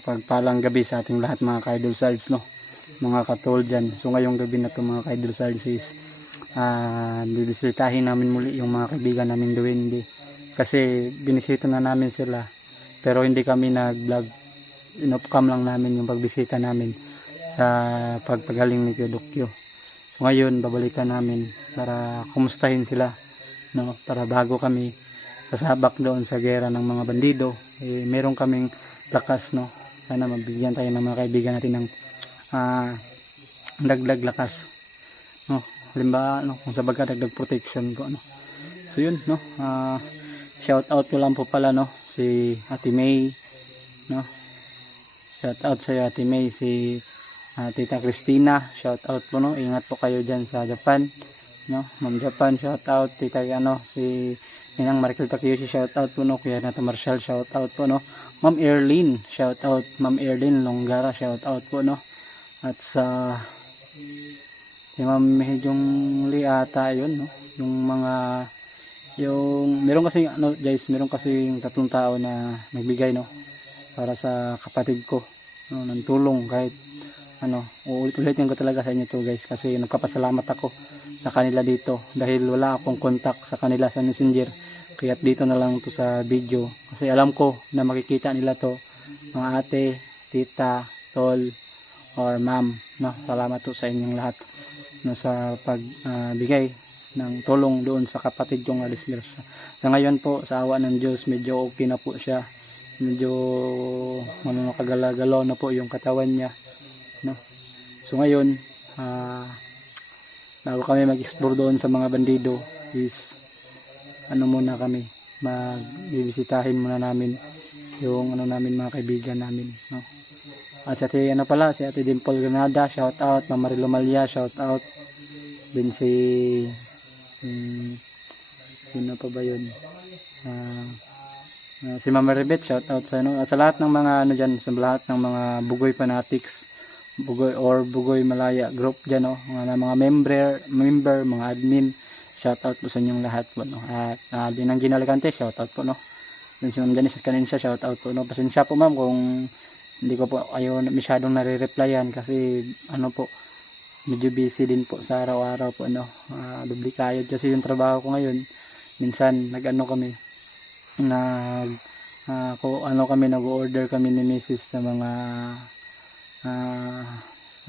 what's up kapag palang gabi sa ating lahat mga ka-idol sards no? Mga katol dyan. So ngayong gabi na to mga ka-idol sards is bibisitahin namin muli yung mga kaibigan namin Duwende kasi binisita na namin sila pero hindi kami nag-vlog. Inopcam lang namin yung pagbisita namin sa pagpagaling ni Kuya Dokyo. So ngayon babalikan namin para kumustahin sila no? Para bago kami sasabak doon sa gera ng mga bandido. Eh, meron kaming lakas no sana mabigyan tayo ng mga kaibigan natin ng ah, dagdag lakas no? Halimbawa no kung sa baga dagdag protection po no? So yun no? Ah, shout out ko lang po pala no? Si Ate May no? Shout out sa Ate May. Si ah, Tita Christina shout out po no? Ingat po kayo diyan sa Japan no? Ma'am Japan shout out Tita ano si Inang Maricel Takiyoshi shout out po no? Kuya Nato Marshall shout out po no? Ma'am Erlyn shout out Ma'am Erlyn Longgara shout out po no? At sa si Ma'am Hedyong Lee ata yun no? Yung mga yung meron kasi ano guys meron kasi tatlong tao na nagbigay no? Para sa kapatid ko no, ng tulong kahit ano uulit-ulitin ko talaga sa inyo to guys kasi nagpapasalamat ako sa kanila dito dahil wala akong contact sa kanila sa messenger. Kaya dito na lang to sa video. Kasi alam ko na makikita nila to mga ate, tita, tol or ma'am no? Salamat to sa inyong lahat no sa pagbigay ng tulong doon sa kapatid kong alislir siya sa ngayon po sa awa ng Diyos medyo okay na po siya. Medyo ano nakagalaw na po yung katawan niya so ngayon ah bago kami mag-explore doon sa mga bandido is ano muna kami magbibisitahin muna namin yung ano namin mga kaibigan namin no? At si ate ano pala si ate Dimple Granada shout out. Mama Malia shout out. Din si hmm, sino pa ba yun? Ah, ah, si Mama Rebet shout out sa ano at sa lahat ng mga ano diyan sa lahat ng mga bugoy fanatics bugoy or bugoy malaya group dyan no mga, mga member member mga admin. Shout out po sa inyong lahat po no. At uh, din ang ginalikante shout out po no. Din si Ma'am Janice at Kanisha shout out po no. Pasensya po ma'am kung hindi ko po ayo masyadong nare-replyan kasi ano po medyo busy din po sa araw-araw po no. Uh, dublikayod kasi yung trabaho ko ngayon. Minsan nag-ano kami nag uh, ko ano kami nag-order kami ni Mrs. sa mga ah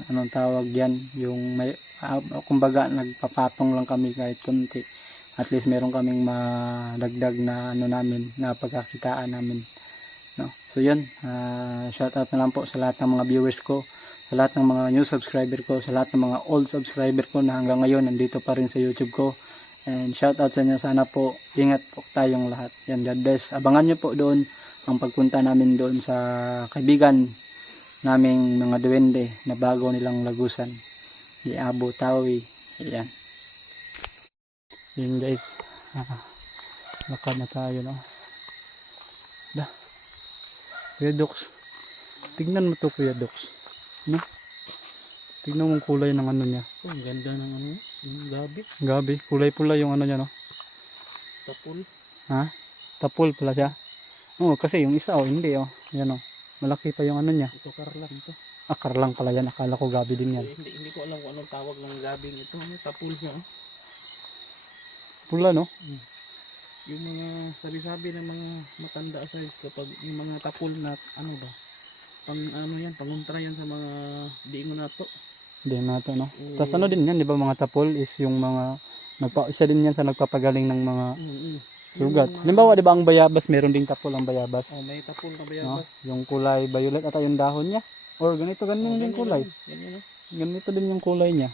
anong tawag yan? Yung may ah, kumbaga nagpapatong lang kami kahit konti. At least meron kaming madagdag na ano namin na pagkakitaan namin no? So yun. Ah shout out na lang po sa lahat ng mga viewers ko sa lahat ng mga new subscriber ko sa lahat ng mga old subscriber ko na hanggang ngayon nandito pa rin sa youtube ko. And shout out sa inyo. Sana po ingat po tayong lahat. Yan God bless. Abangan nyo po doon ang pagpunta namin doon sa kaibigan naming mga duwende na bago nilang lagusan. Di Abu Tawi. Ayan. Yun guys. Ah, lakad na tayo no? Da. Kuya Dox tignan mo to Kuya Dox no? Tignan mo kulay ng ano niya. Oh, ang ganda ng ano, yung gabi, gabi. Kulay pula yung ano niya no? Tapul. ha? Tapol pala siya? Oh kasi yung isa oh hindi oh. Yan oh malaki pa yung ano niya Ito karlang to. akar lang pala yan akala ko gabi din yan Eh, hindi, hindi ko alam kung anong tawag ng gabing ito. Ano, tapul siya. Oh. pula no Yung mga sabi-sabi ng mga matanda size kapag yung mga tapul na ano ba, pang ano yan, panguntra yan sa mga diingon na to. Hindi na to, no? Oo. Tapos ano din yan, di ba mga tapol is yung mga, nagpa, isa din yan sa nagpapagaling ng mga Mm-hmm. Sugat. Halimbawa, di ba ang bayabas, meron ding tapol ang bayabas. Oh, may tapul na No? bayabas. Yung kulay violet at yung dahon niya. Or ganito, ganyan din kulay. Yan yun, oh. Ganito din yung kulay niya.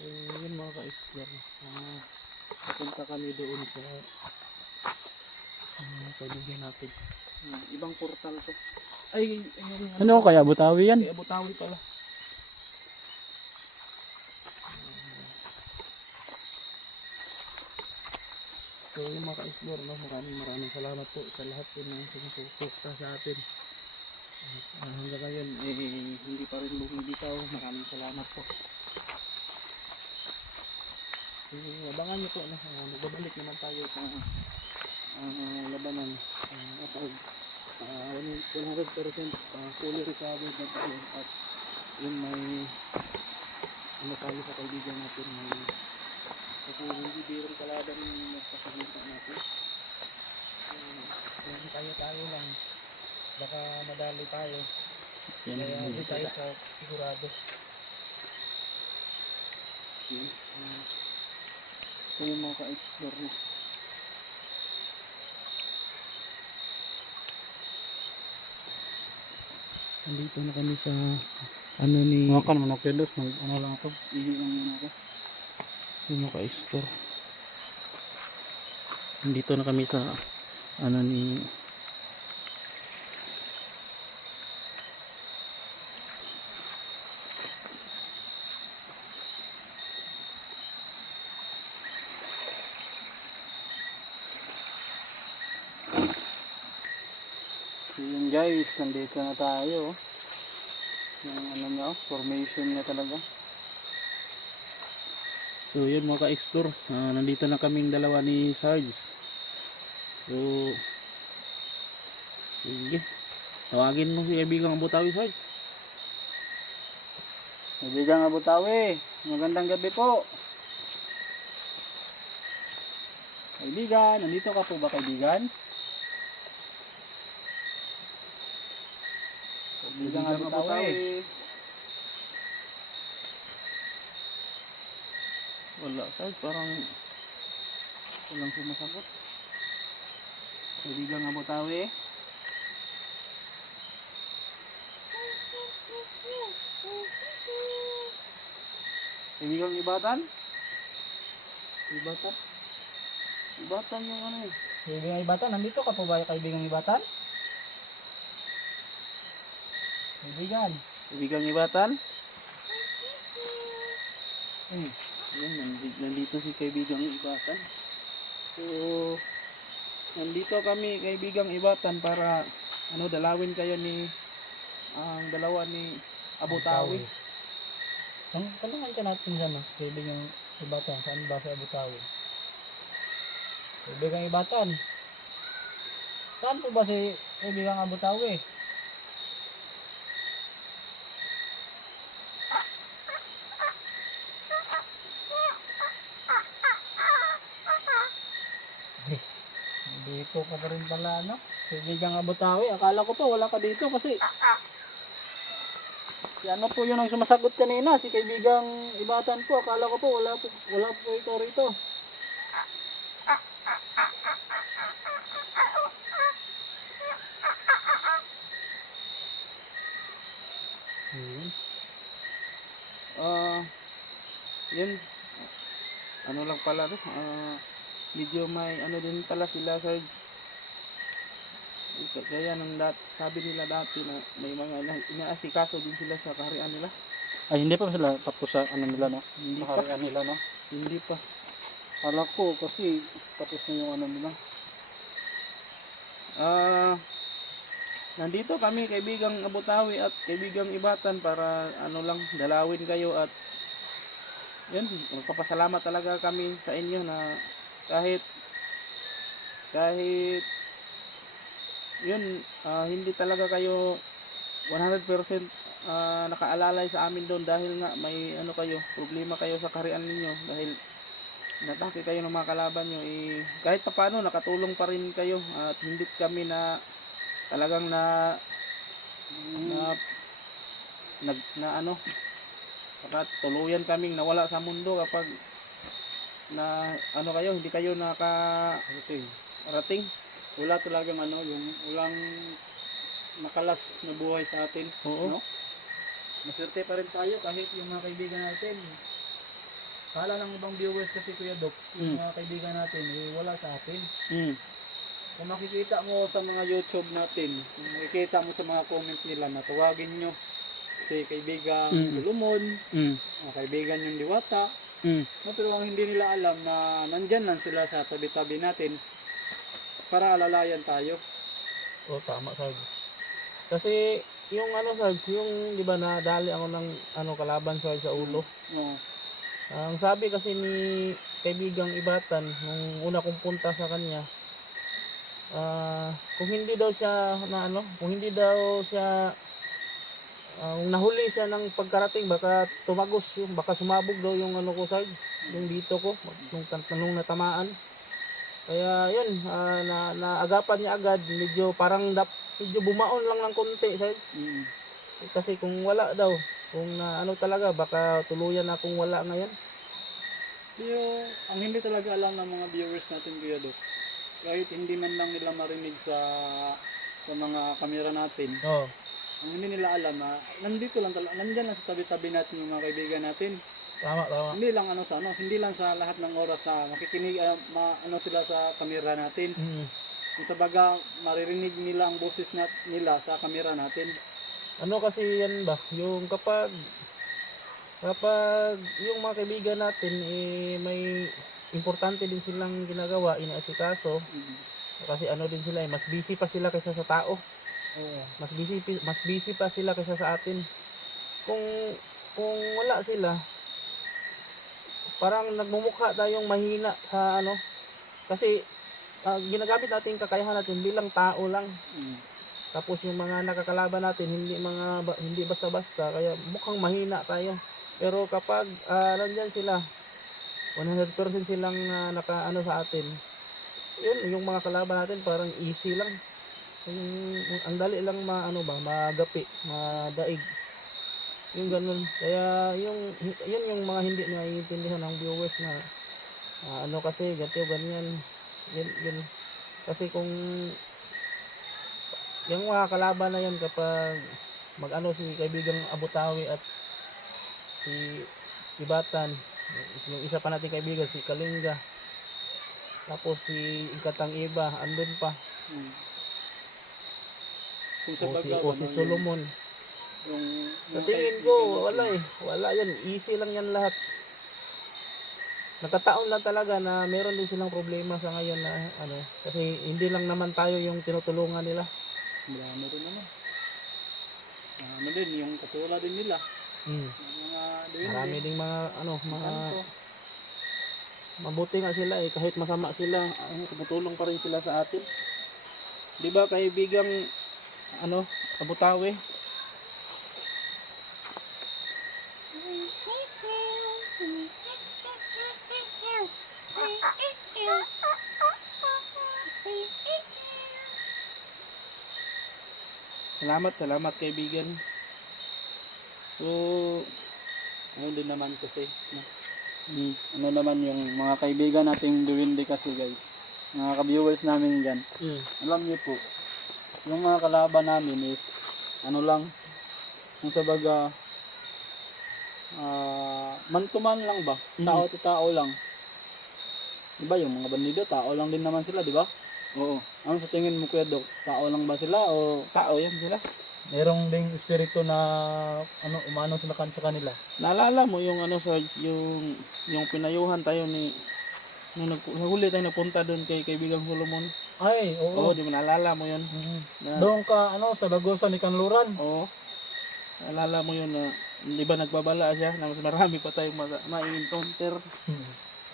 So, yun mga ka-explore. Ah, punta kami doon sa uh, kaibigan natin. Ah, ibang portal to. Ay, ayun, Ano kaya, butawi yan? Ay, Abutawi pala. So yung mga ka-explore, no, maraming maraming salamat po sa lahat po ng sumusuporta sa atin. At, ah, hanggang ngayon, eh, hindi pa rin bumibitaw. Maraming salamat po. So, abangan niyo po, no, uh, magbabalik naman tayo sa ah, labanan. Uh, at ah, 100% ah, fully recovered na tayo at yun may ano tayo sa kaibigan natin may kasi hindi birong kalaban yung nagpasagita natin. Uh, kung tayo tayo lang. Baka madali tayo. Yan, kaya yan. hindi tayo sa sigurado. Yun ah, ito yung mga ka-explore na. Andito na kami sa ano ni Mga kan, mga kilos, mag, ano lang ako. Ihi lang muna ako. Yung maka-explore. Nandito na kami sa ano ni So guys, nandito na tayo. Yung ano niya, oh, formation niya talaga. So yun mga ka-explore, ah, nandito na kaming dalawa ni Sarge. So sige. Tawagin mo si kaibigang Abutawi Sarge. Kaibigang Abutawi, magandang gabi po. Kaibigan, nandito ka po ba kaibigan? Kaibigang Abutawi. Wala Sarge, parang walang sumasagot. Kaibigang Abutawi. Kaibigang Ibatan? Ibata. Ibatan yung ano eh. Kaibigang Ibatan, nandito ka po ba kaibigang Ibatan? Kaibigan, Kaibigang Ibatan. Hmm. Yan, nandito, si kaibigang Ibatan. So, nandito kami kaibigang Ibatan para ano dalawin kayo ni ang dalawa ni Abutawi. Tan tanungan ka natin dyan, no? kaibigang Ibatan, saan ba sa Abutawi? Kaibigang Ibatan, saan po ba si kaibigang Abutawi? Dito ka rin pala, ano? Kaibigang Abutawi, akala ko po wala ka dito kasi Si ano po yun ang sumasagot kanina, si kaibigang Ibatan po. Akala ko po wala po, wala po ito rito. Ayun. Ah, yun. Ano lang pala no? Ah, medyo may ano din pala sila Sarge. Kaya nung dat, sabi nila dati na may mga ina- inaasikaso din sila sa kaharian nila. Ay, hindi pa sila tapos sa ano nila, no? Hindi pa. Nakarian nila, no? Hindi pa. Akala ko kasi tapos na yung ano nila. Ah, nandito kami kaibigang Abutawi at kaibigang Ibatan para ano lang dalawin kayo at yun, magpapasalamat talaga kami sa inyo na kahit kahit yun, ah, hindi talaga kayo 100% ah, nakaalalay sa amin doon dahil nga may ano kayo, problema kayo sa karian ninyo dahil natake kayo ng mga kalaban nyo eh, kahit pa paano nakatulong pa rin kayo at hindi kami na talagang na na nag na ano saka tuluyan kaming nawala sa mundo kapag na ano kayo hindi kayo naka Okay. rating Wala talagang ano, yung ulang nakalas na buhay sa atin. oo No? Maswerte pa rin tayo kahit yung mga kaibigan natin. Kala ng ibang viewers kasi Kuya Dok, yung Mm. mga kaibigan natin, eh, wala sa atin. mm. Kung makikita mo sa mga YouTube natin, kung makikita mo sa mga comment nila na tawagin nyo si kaibigan Mm. Lumon, Mm. kaibigan yung Diwata, Mm. no, pero ang hindi nila alam na nandyan lang sila sa tabi-tabi natin para alalayan tayo. O tama Sarge. Kasi yung ano Sarge, yung di ba nadali ako ng ano kalaban Sarge sa ulo. No. Ang sabi kasi ni kaibigang Ibatan nung una kong punta sa kanya, ah, kung hindi daw siya na ano, kung hindi daw siya kung nahuli siya ng pagkarating baka tumagos yung baka sumabog daw yung ano ko sides, yung dito ko nung nung natamaan. Kaya yun, ah, na naagapan niya agad, medyo parang dap, medyo bumaon lang ng konti sides. Mm. Kasi kung wala daw, kung na ano talaga baka tuluyan akong wala ngayon. Yung, ang hindi talaga alam ng mga viewers natin, Kuya Doc, kahit hindi man lang nila marinig sa sa mga kamera natin, Oo. Ang hindi nila alam na nandito lang talaga, nandyan lang sa tabi-tabi natin yung mga kaibigan natin. Tama, tama. Hindi lang ano sa ano, hindi lang sa lahat ng oras na makikinig ah, ma, ano sila sa kamera natin. Mm. Kung sa baga maririnig nila ang boses na, nila sa kamera natin. Ano kasi yan ba? Yung kapag kapag yung mga kaibigan natin eh, may importante din silang ginagawa, inaasikaso kasi ano din sila eh, mas busy pa sila kaysa sa tao. Oo. Mas busy mas busy pa sila kaysa sa atin. Kung kung wala sila parang nagmumukha tayong mahina sa ano kasi ah, ginagamit natin kakayahan natin bilang tao lang Mm. tapos yung mga nakakalaban natin hindi mga hindi basta-basta kaya mukhang mahina tayo. Pero kapag ah, nandyan sila 100% silang ah, naka ano sa atin. Yun yung mga kalaban natin parang easy lang. Yung, ang dali lang ma ano ba magapi, madaig. Yung ganun. Kaya yung yun yung mga hindi naiintindihan ng viewers na ah, ano kasi ganito ganyan. Yun, yun. Kasi kung yung mga kalaban na yan kapag mag-ano si kaibigang Abutawi at si Ibatan, yung isa pa nating kaibigan si Kalinga, tapos si Ikatang Iba, andun pa, Mm. Kung sa o si, o si Solomon. Yung, Sa tingin ko, wala eh. Wala yan. Easy lang yan lahat. Nagkataon lang talaga na meron din silang problema sa ngayon na ano. Kasi hindi lang naman tayo yung tinutulungan nila. Marami rin naman. Ano din, yung katulad din nila. Mm. Yung mga duwende. Marami ding mga ano, mga Kanto. mabuti nga sila eh. Kahit masama sila, ano, tumutulong pa rin sila sa atin. Di ba kaibigang ano, Abutawi? Salamat, salamat kaibigan. So, Ano din naman kasi. No? Ni, ano naman yung mga kaibigan nating duwende kasi guys. Mga ka-viewers namin dyan. mm, Alam niyo po, yung mga kalaban namin is, ano lang, yung sa baga, ah, man to man lang ba? Tao to tao lang. Diba yung mga bandido, tao lang din naman sila, di ba? Oo. Ano sa tingin mo Kuya Doc, tao lang ba sila o tao yan sila. merong ding espiritu na ano umano sila kan sa kanila? Naalala mo yung ano sa yung yung pinayuhan tayo ni nung nag, huli tayo napunta doon kay kaibigang Solomon. Ay, Oo, di mo naalala mo yun. Mhm. Na, Doon ka ano sa Dagusan ni Kanluran. Oo. Naalala mo yun na di ba nagbabala siya na mas marami pa tayong ma- ma-encounter.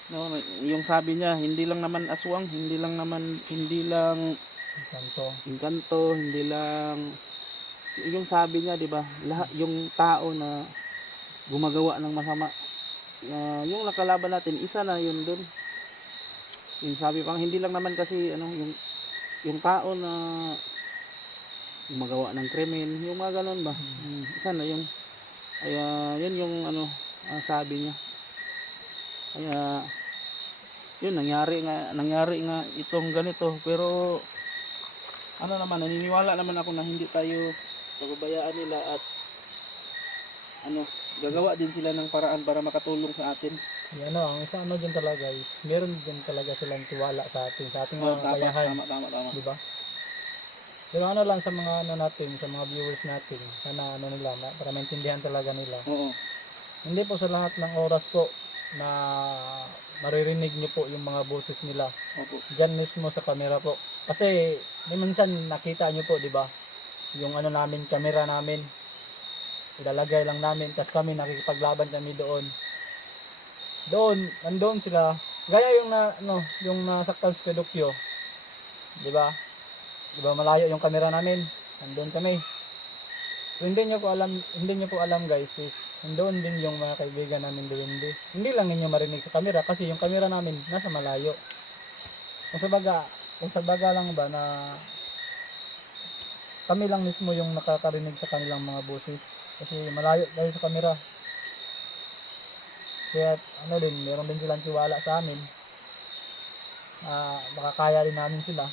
No, yung sabi niya, hindi lang naman aswang, hindi lang naman hindi lang Kanto. inkanto, hindi lang yung sabi niya, 'di ba? Lahat yung tao na gumagawa ng masama. na yung nakalaban natin, isa na yun doon. Yung sabi pang hindi lang naman kasi ano yung yung tao na gumagawa ng krimen, yung mga ganun ba? Mm, isa na yun. Kaya yun yung ano ang sabi niya. Kaya yun nangyari nga nangyari nga itong ganito pero ano naman naniniwala naman ako na hindi tayo pababayaan nila at ano gagawa din sila ng paraan para makatulong sa atin. Yan ano, ang isa ano din talaga is, meron din talaga silang tiwala sa atin, sa ating Oh, mga tama, kakayahan. tama, tama, tama. Di ba? Pero ano lang sa mga ano natin, sa mga viewers natin, sana ano nila, na, para maintindihan talaga nila. Oo. Hindi po sa lahat ng oras po na maririnig niyo po yung mga boses nila. Opo. Diyan mismo sa camera po. Kasi may minsan nakita niyo po, di ba? Yung ano namin, camera namin. Ilalagay lang namin, tapos kami nakikipaglaban kami doon. Doon, nandoon sila. Gaya yung na, ano, yung nasaktan sa Pedokyo. Di ba? di ba malayo yung camera namin. Nandun kami. So, hindi nyo po alam, hindi nyo po alam guys, is nandoon din yung mga kaibigan namin duwende. Hindi lang ninyo marinig sa camera kasi yung camera namin nasa malayo. Kung sa baga, kung sa baga lang ba na kami lang mismo yung nakakarinig sa kanilang mga boses. Kasi malayo dahil sa camera. Kaya ano din, meron din silang tiwala sa amin. Ah, makakaya rin namin sila.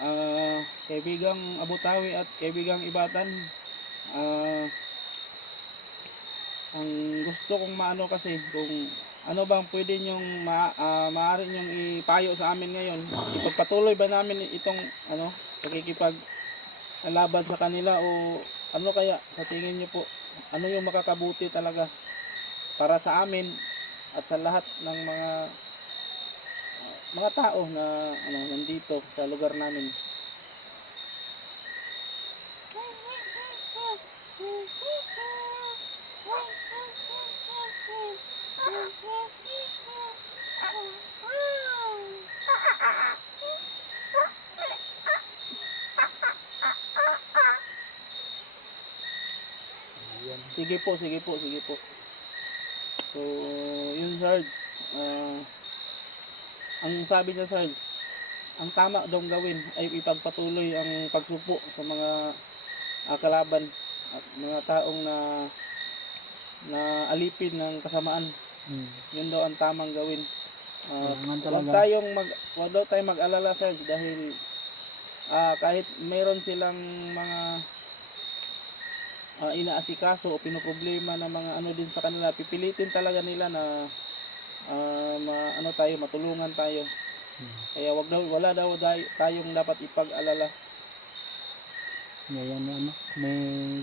Ah, kaibigang Abutawi at kaibigang Ibatan, ah, ang gusto kong maano kasi kung ano bang pwede nyong ma, ah, maaari nyong ipayo sa amin ngayon ipagpatuloy ba namin itong ano pagkikipag laban sa kanila o ano kaya sa tingin niyo po ano yung makakabuti talaga para sa amin at sa lahat ng mga mga tao na ano nandito sa lugar namin Sige po, sige po, sige po. So, yun Sarge, ah, ang sabi niya Sarge, ang tama daw gawin ay ipagpatuloy ang pagsupo sa mga ah, kalaban at mga taong na na alipin ng kasamaan. Hmm. Yun daw ang tamang gawin. Ah, Kailangan Huwag tayong mag huwag daw tayong mag-alala Sarge dahil ah, kahit mayroon silang mga ah, inaasikaso o pinoproblema na mga ano din sa kanila, pipilitin talaga nila na ah, ma, ano tayo, matulungan tayo. Hmm. Kaya wag daw wala daw tayong dapat ipag-alala. Ngayon ano, may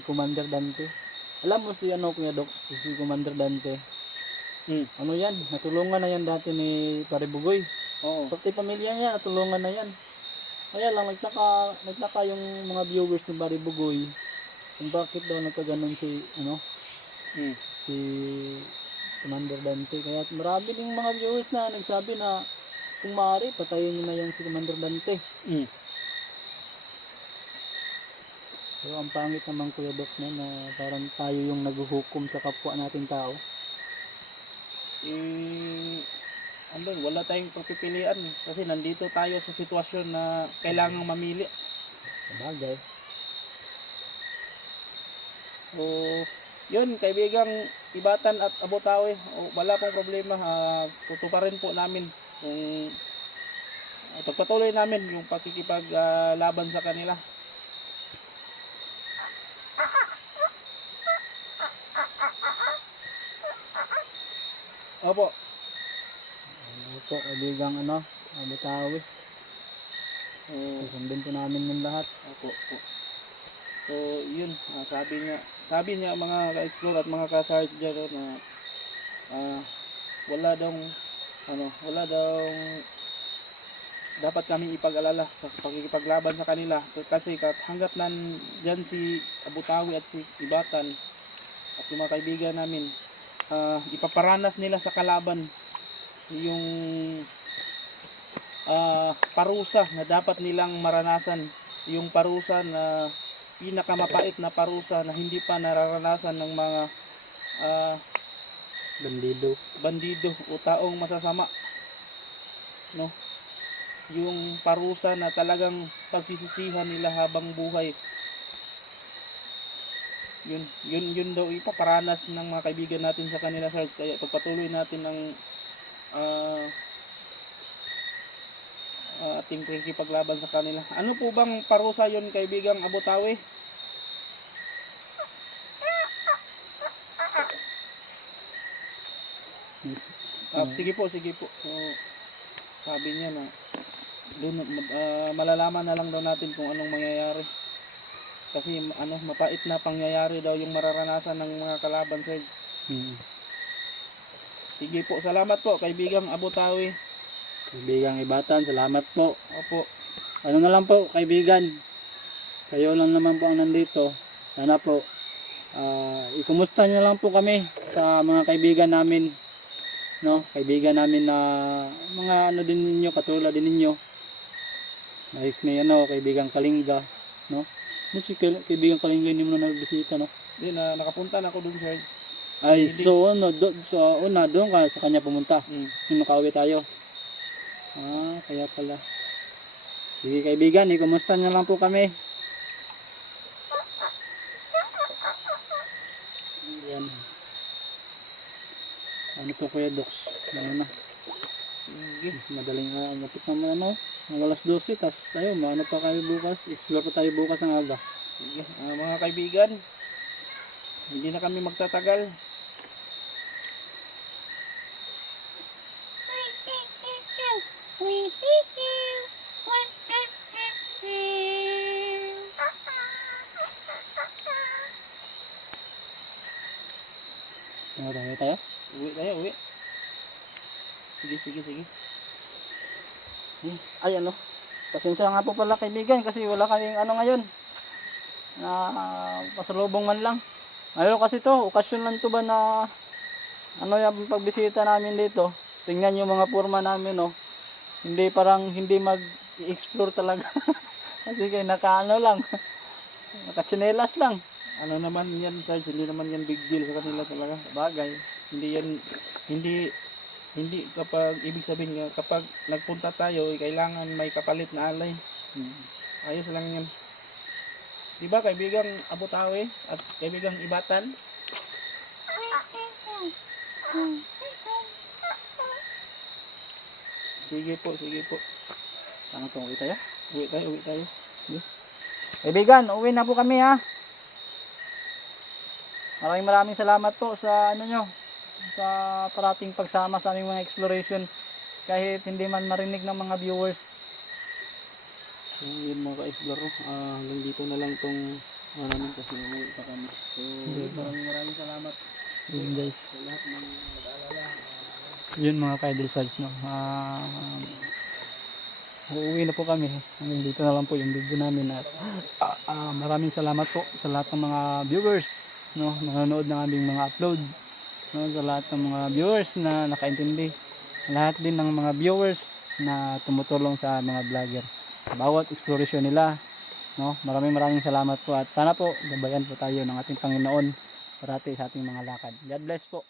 Commander Dante. Alam mo si ano Kuya Doc, si Commander Dante. Hmm. Ano yan, natulungan na yan dati ni Paribugoy. Oo. Pati pamilya niya, natulungan na yan. Kaya lang, nagtaka, nagtaka yung mga viewers ni Paribugoy kung bakit daw nagkaganon si, ano, Hmm. si Commander Dante. Kaya marami ding mga viewers na nagsabi na kung maaari, patayin niyo na yan si Commander Dante. Hmm. Pero ang pangit naman Kuya Doc na, na parang tayo yung naghuhukom sa kapwa nating tao. Eh, andun, wala tayong pagpipilian kasi nandito tayo sa sitwasyon na kailangang mamili. Sabagay. O, yun, kaibigang Ibatan at Abotawe, o, wala pong problema. Uh, tutuparin po namin kung uh, pagpatuloy namin yung pakikipaglaban sa kanila. Opo. Ano po, kaibigang ano, Abutawi. O, Susundin po namin yung lahat. Opo, opo. So, yun, ah, sabi niya, sabi niya mga ka-explore at mga ka-sarge dyan oh, na ah, wala daw, ano, wala daw dapat kami ipag-alala sa pagkikipaglaban sa kanila. Kasi hanggat nan dyan si Abutawi at si Ibatan at yung mga kaibigan namin ah, ipaparanas nila sa kalaban yung ah, parusa na dapat nilang maranasan. Yung parusa na pinakamapait na parusa na hindi pa nararanasan ng mga ah, Bandido. bandido o taong masasama no? Yung parusa na talagang pagsisisihan nila habang buhay. Yun yun yun daw ipaparanas ng mga kaibigan natin sa kanila Sarge kaya pagpatuloy natin ng ah, ah, ating pagkipaglaban sa kanila ano po bang parusa yun kaibigang Abotawe Ah, sige po, sige po. So, sabi niya na doon ah, malalaman na lang daw natin kung anong mangyayari. Kasi ano, mapait na pangyayari daw yung mararanasan ng mga kalaban sir. Hmm. Sige po, salamat po kaibigang Abutawi. Kaibigang Ibatan, salamat po. Opo. Ano na lang po, kaibigan. Kayo lang naman po ang nandito. Sana po, ah, ikumusta niyo lang po kami sa mga kaibigan namin. No, kaibigan namin na mga ano din ninyo, katulad din ninyo. Like may ano, kaibigang Kalinga, no? Ano si kaibigang Kalinga hindi mo na nagbisita, no? Hindi na nakapunta na ako dun Sarge. Ay, so ano, do, so una, doon ka sa kanya pumunta. Mm. Yung nakauwi tayo. Ah, kaya pala. Sige kaibigan, ikumusta niyo lang po kami. Yan. Ano to kuya Dox? Ano na? Sige. Madaling uh, mapit naman ano. Ang alas 12, tas tayo, maano pa kayo bukas? Explore pa tayo bukas ng aga. Sige. Ah, mga kaibigan, hindi na kami magtatagal. Ano tayo tayo? Uwi tayo, uwi. Sige, sige, sige. Ay ano, pasensya nga po pala kaibigan kasi wala kaming ano ngayon. Na pasalubong man lang. Ano kasi to, okasyon lang to ba na ano yung pagbisita namin dito. Tingnan yung mga forma namin no. Hindi parang hindi mag-explore talaga. kasi kayo nakaano lang. Nakachinelas lang. Ano naman yan, Sarge, hindi naman yan big deal sa kanila talaga. Bagay. Hindi yan, hindi, hindi kapag, ibig sabihin nga, kapag nagpunta tayo, eh, kailangan may kapalit na alay. Ayos lang yan. Diba, kaibigang Abutawe at kaibigang Ibatan? Sige po, sige po. Ano to, uwi tayo? Uwi tayo, uwi tayo. Kaibigan, uwi na po kami ha. Maraming maraming salamat po sa ano nyo, sa parating pagsama sa aming mga exploration. Kahit hindi man marinig ng mga viewers. So, yun mga ka-explore, ah, hanggang dito na lang tong ano namin kasi umuwi pa kami. So, maraming maraming salamat Yun guys. sa lahat ng nag-aalala. Yun mga ka-idol search no. Ah, uuwi na po kami. Hanggang dito na lang po yung video namin at ah, ah, maraming salamat po sa lahat ng mga viewers no, nanonood ng aming mga upload. No, sa lahat ng mga viewers na nakaintindi. Lahat din ng mga viewers na tumutulong sa mga vlogger. Bawat exploration nila. No, maraming maraming salamat po at sana po gabayan po tayo ng ating Panginoon parati sa ating mga lakad. God bless po.